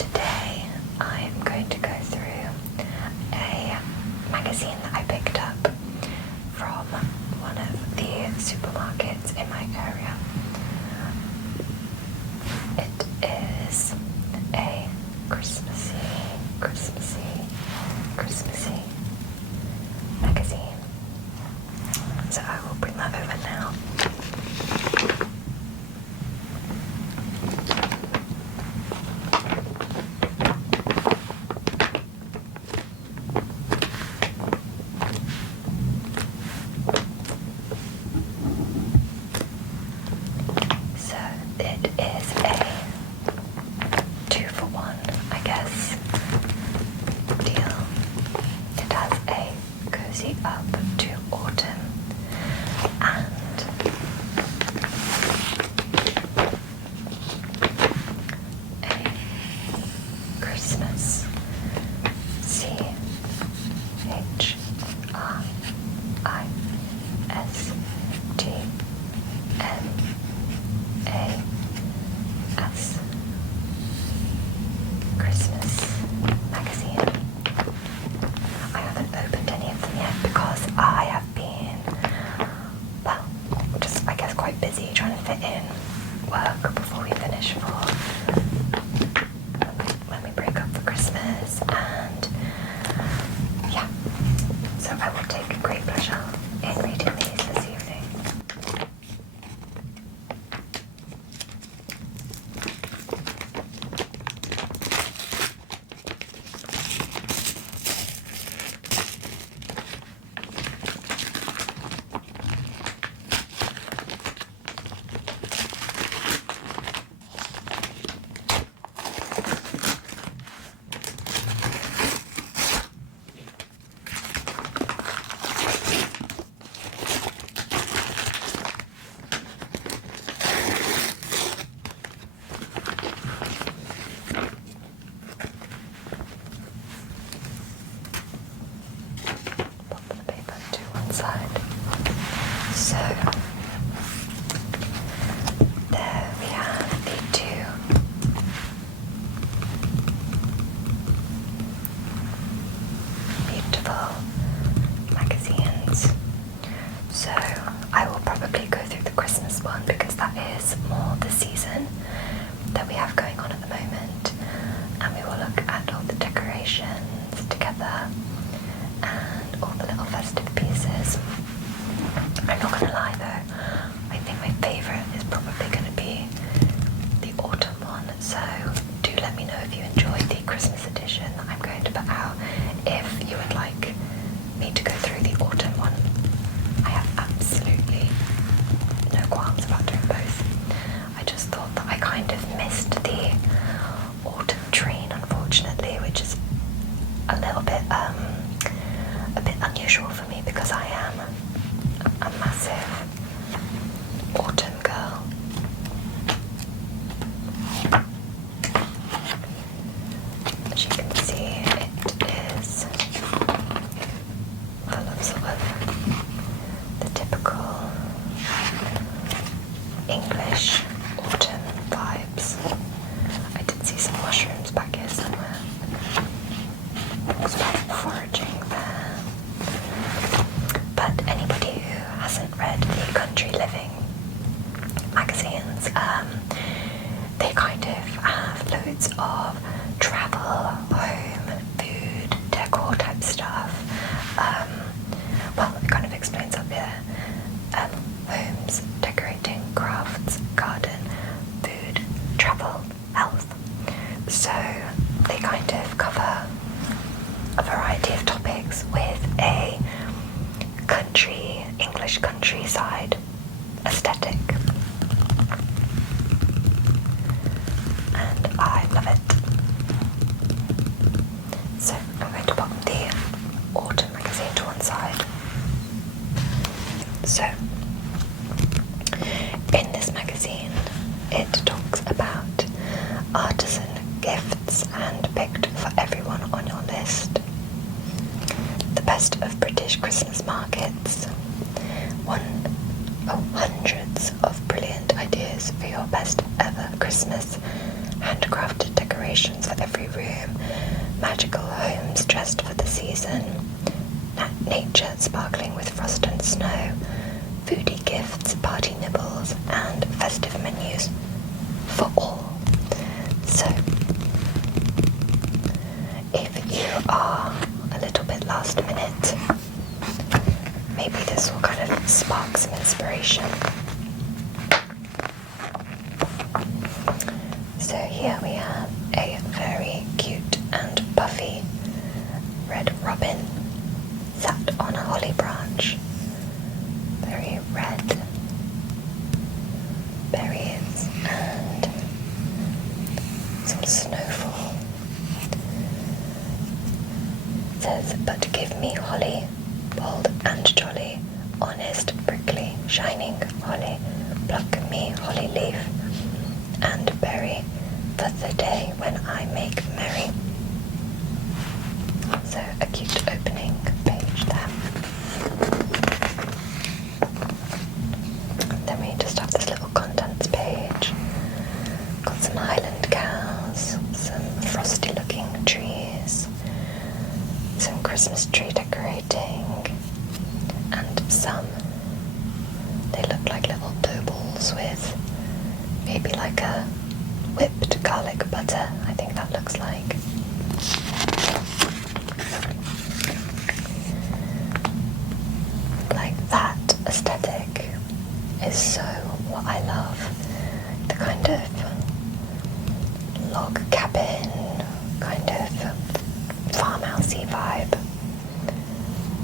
today I'm going to go through a magazine that I picked up from one of the supermarkets in my area. It is a Christmassy magazine. So I will bring that over now. So it is a 2-for-1, I guess, deal. It has a cozy up to autumn and a Christmas. CHRISTMAS Christmas magazine. I haven't opened any of them yet because I have been, well, just I guess quite busy trying to fit in work before we finish for when we break up for Christmas, and yeah, so I will take great pleasure in reading these this evening. Side. So there we have the two beautiful magazines. So I will probably go through the Christmas one because that is more the season that we have going on at the moment, and we will look at all the decorations together and all the little festive pieces. I'm not going to lie though, I think my favourite is probably going to be the autumn one, so do let me know if you enjoyed the Christmas edition that I'm going to put out. If you would like me to go through the autumn one, I have absolutely no qualms about doing both. I just thought that I kind of missed the autumn train, unfortunately, which is a little bit a bit unusual for me because I am a massive autumn girl. As you can see, it is full of sort of the typical English autumn vibes. I did see some mushrooms back here somewhere. Looks like foraging there. But anybody who hasn't read the Country Living magazines, they kind of have loads of travel, home, food, decor type stuff. Well, it kind of explains up here. Homes, decorating, crafts, garden, food, travel, health. So they kind of cover a variety of topics with a country, English countryside aesthetic, and I love it. So I'm going to pop the autumn magazine to one side. So in this magazine it talks about artisan gifts handpicked for everyone on your list, the best of British Christmas markets, hundreds of brilliant ideas for your best ever Christmas handcrafted decorations decorations for every room, magical homes dressed for the season, nature sparkling with frost and snow, foodie gifts, party nibbles, and festive menus for all. So, if you are a little bit last minute, maybe this will kind of spark some inspiration. So here we have a very cute and puffy red robin sat on a holly branch. Very red berries and some snowfall. It says, "But give me holly, bold and jolly, honest, prickly, shining holly, pluck me holly leaf and berry for the day when I make merry." So a cute opening page there. And then we just have this little contents page. Got some Highland cows, some frosty looking trees, some Christmas tree decorating, and some, they look like little dough balls with maybe like a whipped garlic butter, I think that looks like. Like that aesthetic is so what I love. The kind of log cabin, kind of farmhousey vibe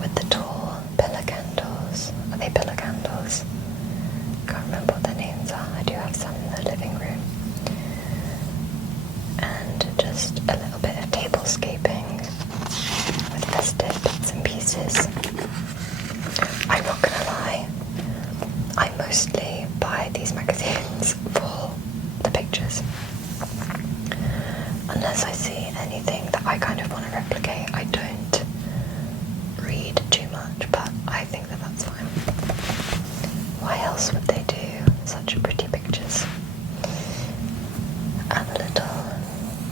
with the tall pillar candles. Are they pillar candles? Can't remember what their names are. I do have some in the living room. And just a little bit of tablescaping with festive bits and pieces. I'm not gonna lie, I mostly buy these magazines for the pictures. Unless I see anything that I kind of want to replicate, I don't read too much, but I think that that's fine. Why else would they do such pretty pictures? And a little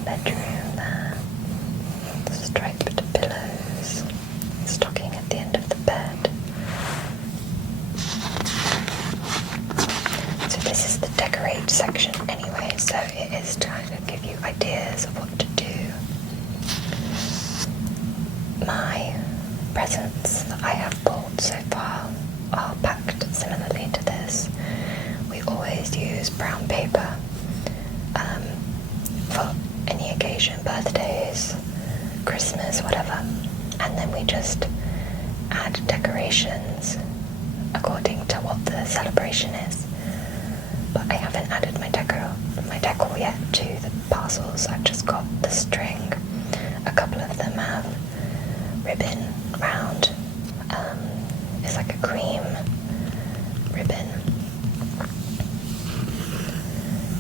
bedroom there, striped pillows, stocking at the end of the bed. So this is the decorate section anyway, so it is to kind of give you ideas of what to do. My presents that I have bought so far are packed similarly to this. We always use brown paper for any occasion, birthdays, Christmas, whatever, and then we just add decorations according to what the celebration is. But I haven't added my decor yet to the parcels. I've just got the string. A couple of them have ribbon round. It's like a cream ribbon.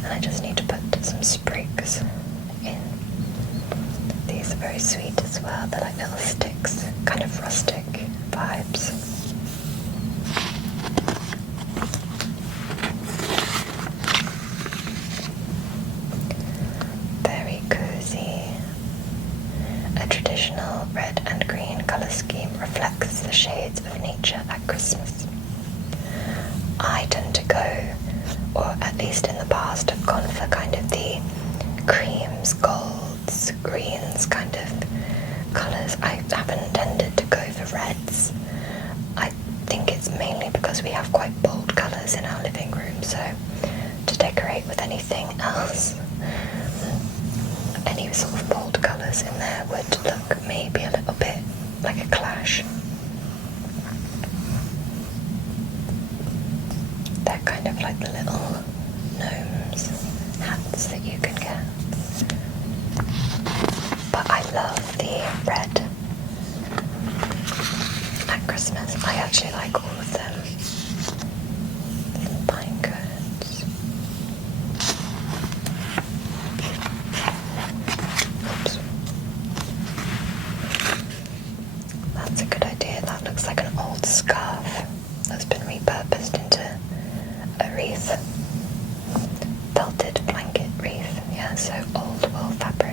And I just need to put some sprigs in. These are very sweet as well. They're like little sticks, kind of rustic vibes. Very cozy. A traditional red and green colour scheme reflects the shades of nature at Christmas. I tend to go, or at least in the past have gone for kind of the creams, golds, greens kind of colours. I haven't tended to go for reds. I think it's mainly because we have quite bold colours in our living room, so to decorate with anything else, any sort of bold colours in there would look maybe a little bit like a clash. They're kind of like the little gnomes hats that you can get. But I love the red at Christmas. I actually like all of them. Some pine cones. Oops. That's a good idea. That looks like an old scarf that's been repurposed into a wreath. Belted blanket wreath. Yeah, so old wool fabric.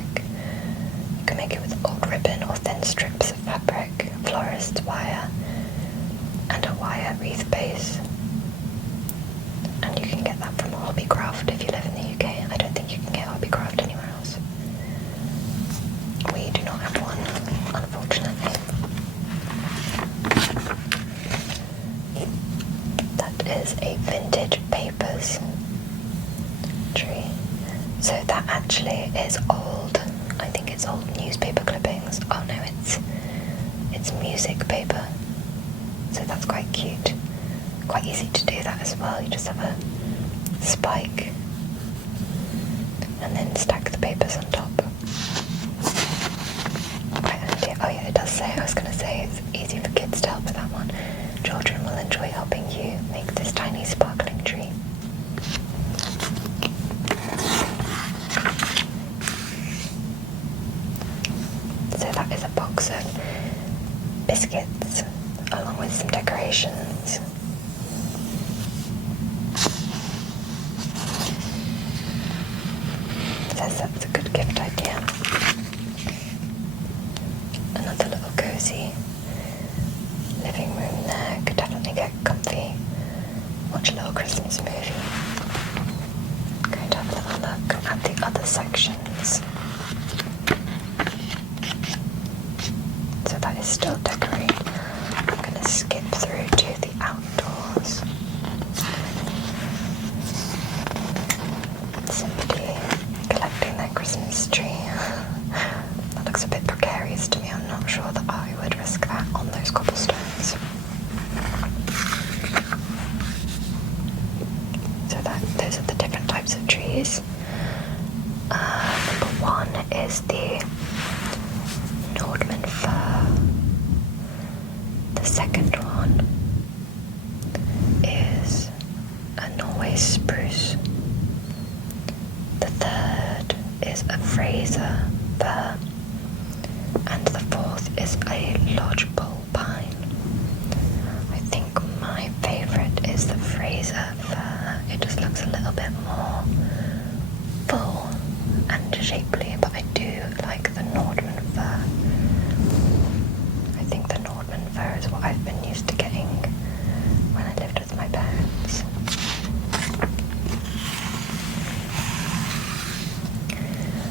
vintage papers tree. So that actually is old. I think it's old newspaper clippings. Oh no, it's music paper. So that's quite cute. Quite easy to do that as well. You just have a spike and then stack the papers on top. Oh yeah, it does say, I was going to say it's easy for kids to help with that one. Children will enjoy helping you make this tiny sparkling tree. So that is a box of biscuits along with some decorations. It says that's a good gift idea. Another little cozy living room there. Could definitely get comfy, watch a little Christmas movie. Going to have a little look at the other sections. So that is still decorated. I'm going to skip through to the outdoors. Somebody collecting their Christmas tree. That looks a bit precarious to me. I'm not sure that I would risk that on those cobblestones. So those are the different types of trees. Number one is the Nordman fir. The second one is a Norway spruce. The third is a Fraser fir. And the fourth is a lodgepole pine. I think my favourite is the Fraser fir. It just looks a little bit more full and shapely, but I do like the Nordman fir. I think the Nordman fir is what I've been used to getting when I lived with my parents.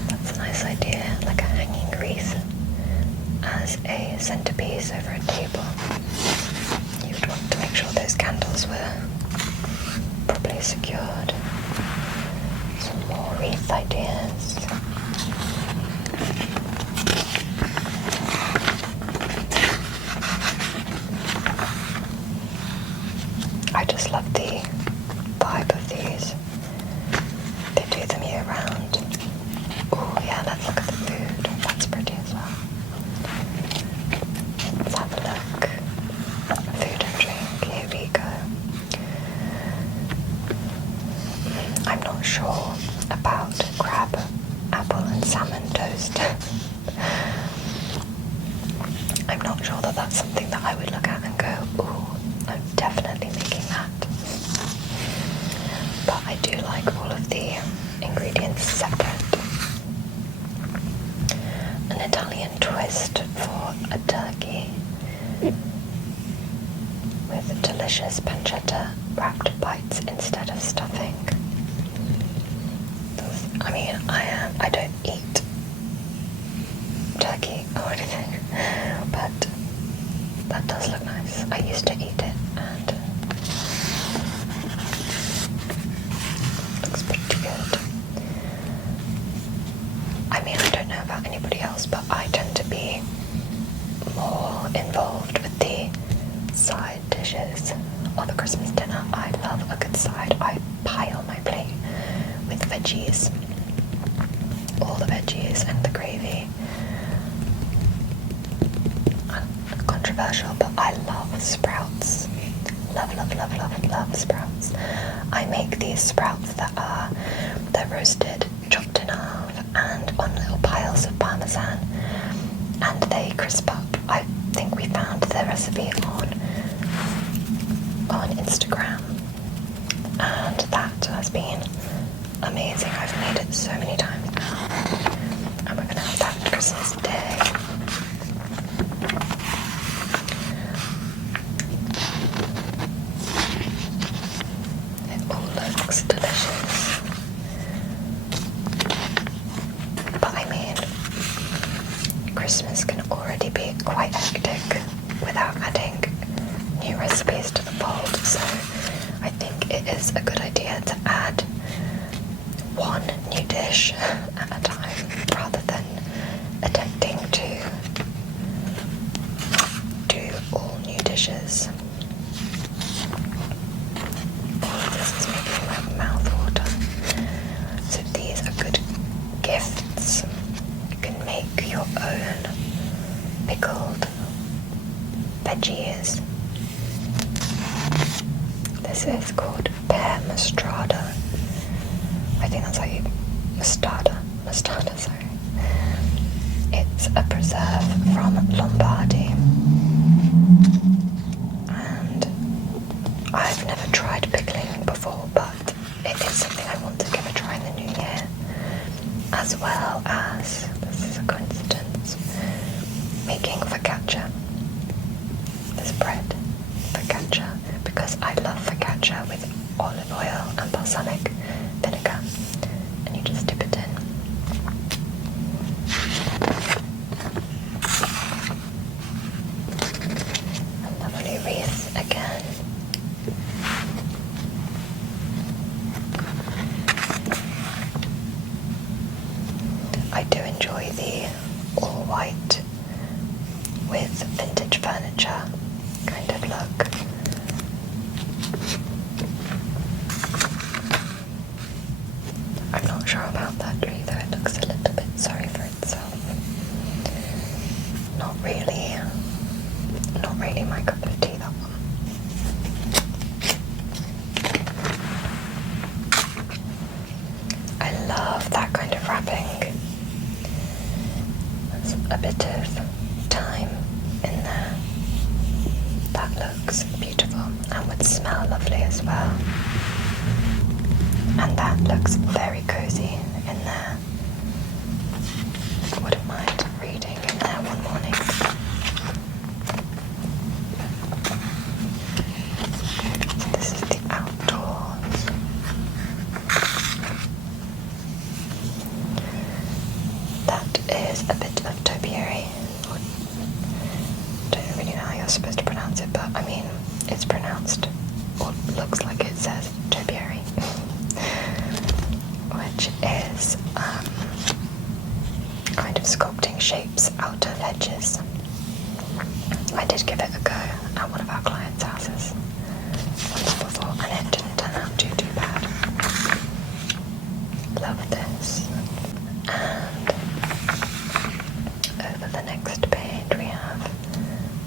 That's a nice idea, like a hanging wreath as a centerpiece over a table. You would want to make sure those candles were properly secured. Some more wreath ideas. I just love the vibe of these. They do them year round. Oh yeah, let's look at the food. That's pretty as well. Let's have a look. Food and drink, here we go. I'm not sure about crab, apple and salmon toast. I'm not sure that that's something that I would look at and go, ooh, I'm definitely making that. But I do like all of the ingredients separate. An Italian twist for a turkey with delicious pancetta wrapped bites instead of stuffing. I mean, I don't eat turkey or anything, but that does look nice. I used to eat it and looks pretty good. I mean, I don't know about anybody else, but I tend to be more involved with the side dishes of a Christmas dinner. I love a good side. I pile my plate with veggies, all the veggies and the gravy. Controversial, but I love sprouts. Love, love, love, love, love sprouts. I make these sprouts they're roasted, chopped in half, and on little piles of parmesan, and they crisp up. I think we found the recipe on Instagram, and that has been amazing. I've made it so many times now, and we're gonna have that Christmas Day. It all looks delicious. But I mean, Christmas can already be quite hectic without adding new recipes to the fold, so I think it attempting to do all new dishes. Oh, this is making my mouth water. So these are good gifts. You can make your own pickled veggies. This is called pear mostrada. I think that's how you mostarda, sorry. It's a preserve from Lombardy, and I've never tried pickling before, but it is something I want to give a try in the new year, as well as, this is a coincidence, making focaccia. This bread, focaccia, because I love focaccia with olive oil and balsamic vinegar, and you just dip it in. A lovely wreath again. I do enjoy the all white with vintage furniture kind of look. I'm not sure about that either. It looks a little bit sorry for itself. Not really my cup of tea, that one. I love that kind of wrapping. There's a bit of thyme in there. That looks beautiful and would smell lovely as well. And that looks very cozy in there. I wouldn't mind reading in there one morning. So this is the outdoors. That is a bit of topiary. Don't really know how you're supposed to pronounce it, but I mean, it's pronounced, or looks like it says, topiary. Which is kind of sculpting shapes out of hedges. I did give it a go at one of our clients' houses once before, and it didn't turn out too bad. Love this. And over the next page we have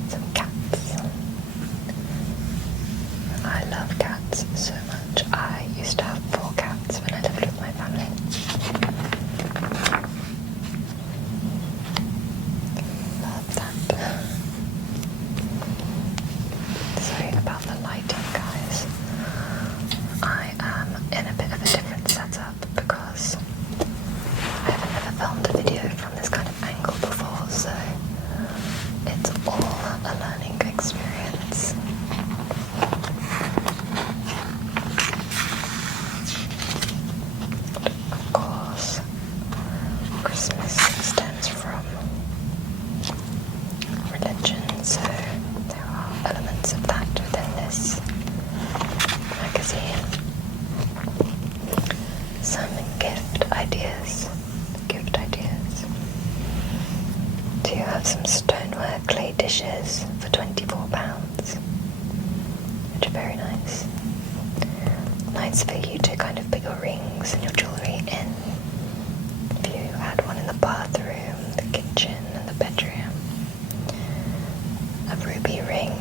some cats. I love cats so much. I used to have 4 cats when I lived with my family. Love that. Sorry about the lighting, guys. I am in a bit of a different setup because I haven't ever filmed a video from this kind of angle before, so it's all a learning experience. Of course, Christmas stems from religion, so there are elements of that within this magazine. Some gift ideas. Do you have some stoneware clay dishes for £24, which are very nice. Nice for you to kind of put your rings and your jewellery in. If you had one in the bathroom, the kitchen and the bedroom. A ruby ring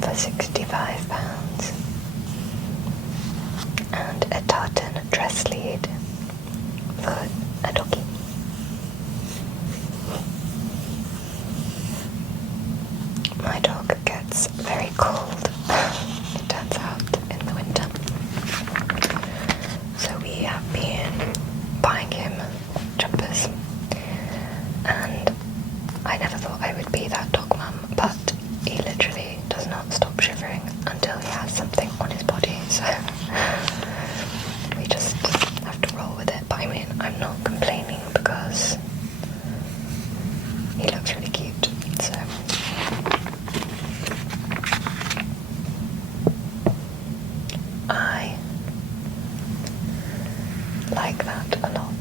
for £65. And a tartan dress lead for a doggy. My dog gets very cold, it turns out, in the winter. So we have been buying him jumpers. And I never thought I would be that dog mum, but he literally does not stop shivering until he has something on his body. So we just have to roll with it. But I mean, I'm not complaining because he looks really cute. So I like that a lot.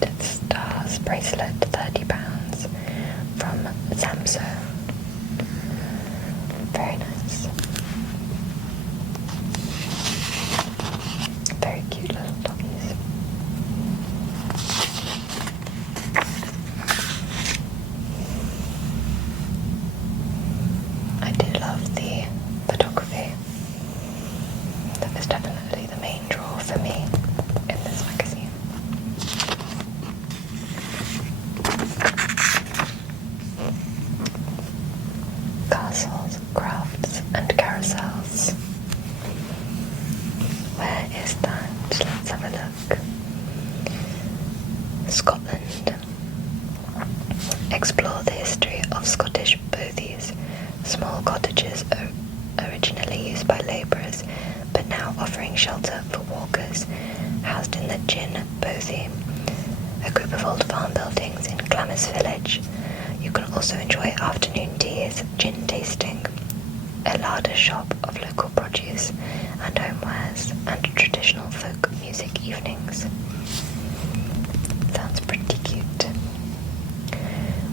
Death Stars bracelet, £30 from Samso. Very nice. Very cute little doggies. I do love the photography. That is definitely the main draw for me in this magazine. Castles, crafts and carousels. Where is that? Let's have a look. Scotland. Explore the history of Scottish bothies, small cottages originally used by labourers, but now offering shelter for walkers, housed in the Gin Bothy, a group of old farm buildings in Glamis Village. You can also enjoy afternoon teas, gin tasting, a larder shop of local produce and homewares, and traditional folk music evenings. Sounds pretty cute.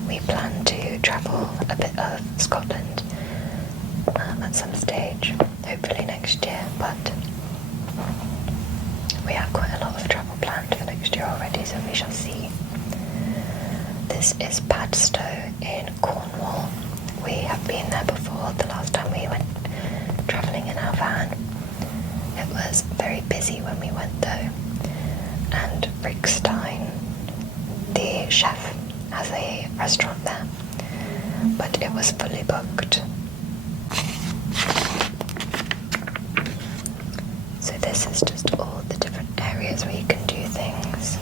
We plan to travel a bit of Scotland at some stage, hopefully next year, but we have quite a lot of travel planned for next year already, so we shall see. This is Padstow in Cornwall. We have been there before, the last time we went travelling in our van. It was very busy when we went though, and Rick Stein, the chef, has a restaurant there, but it was fully booked. So this is just all the different areas where you can do things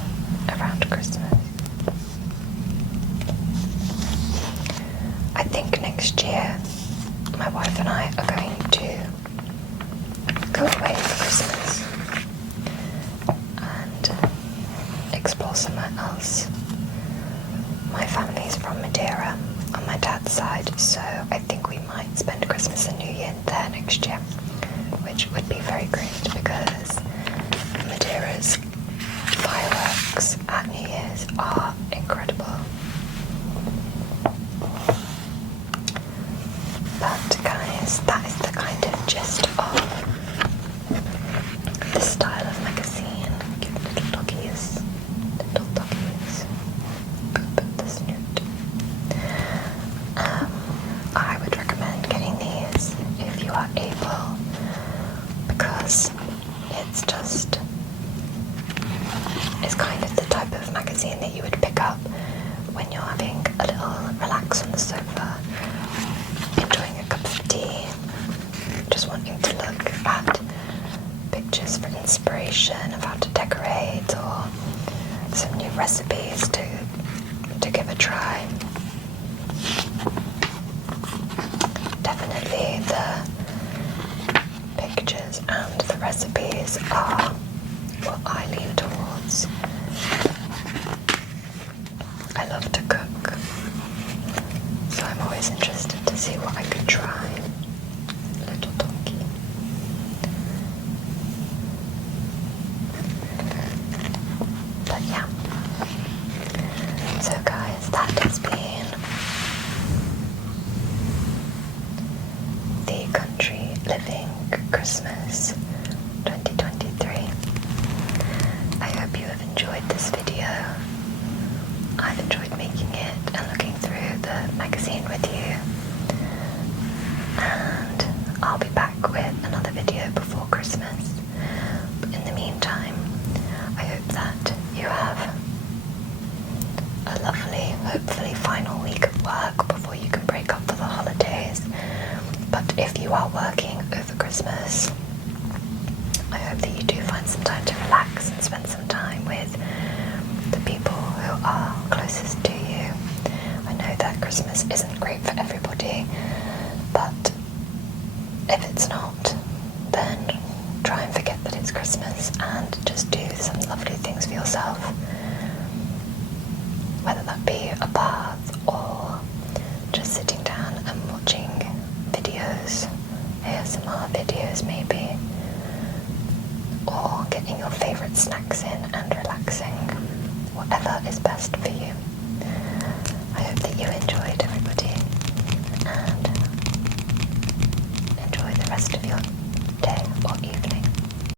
around Christmas. I think next year my wife and I are going to go away for Christmas and explore somewhere else. My family's from Madeira on my dad's side, so I think we might spend Christmas and New Year there next year, which would be very great because Madeira's fireworks at New Year's are incredible. But guys, that is the kind of gist of this style of magazine. Cute little doggies. Little doggies. But the snoot. I would recommend getting these if you are able, because it's kind of the type of magazine that you would pick up when you're having a little relax on the sofa, enjoying a cup of tea, just wanting to look at pictures for inspiration of how to decorate or some new recipes to give a try. Definitely the pictures and the recipes are what I lean towards. I love to cook, so I'm always interested to see what I could try. Little donkey. But yeah. So guys, that has been the Country Living Christmas 2023. I hope you have enjoyed this video. I've enjoyed making it and looking through the magazine with you. And I'll be back with another video before Christmas. But in the meantime, I hope that you have a lovely, hopefully final week of work before you can break up for the holidays. But if you are working over Christmas, I hope that you do find some time to relax and spend some time with the people who are closest to you. I know that Christmas isn't great for everybody, but if it's not, then try and forget that it's Christmas and just do some lovely things for yourself. Whether that be a bath or just sitting down and watching videos, ASMR videos maybe, or getting your favourite snacks in and relaxing. whatever is best for you. I hope that you enjoyed, everybody, and enjoy the rest of your day or evening.